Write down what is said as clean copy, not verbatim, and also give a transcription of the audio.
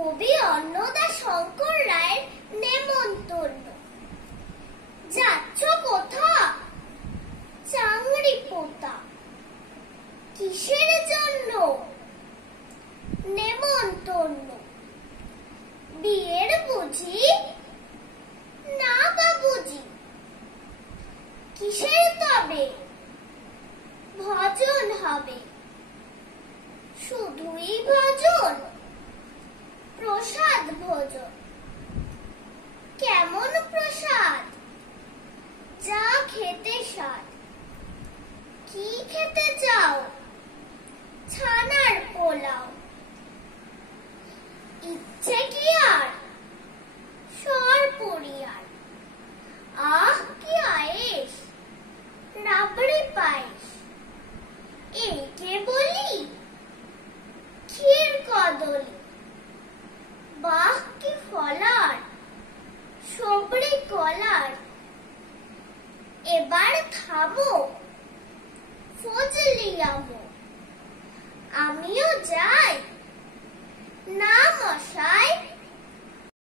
কবি অন্নদা শঙ্কর রায়ের নেমন্তন্ন। যাচ্ছ কোথা? চাংড়ি পোতা। কিসের জন্য? নেমন্তন্ন। বিয়ের বুঝি? না বাবুজি। কিসের তবে? ভজন হবে। শুধুই ভজন? প্রসাদ ভোজন। কেমন প্রসাদ? যা খেতে স্বাদ। কি খেতে চাও? ছানার পোলাও। ইচ্ছে কি আর? সরপুরিয়ার। আহ কি আয়েশ! রাবড়ি পায়েস। এই কে বলি? ক্ষীর কদলি। বাহ কি ফলার! সবরি কলার। এবার থামো, ফজলি আমো। আমিও যাই? না মশাই,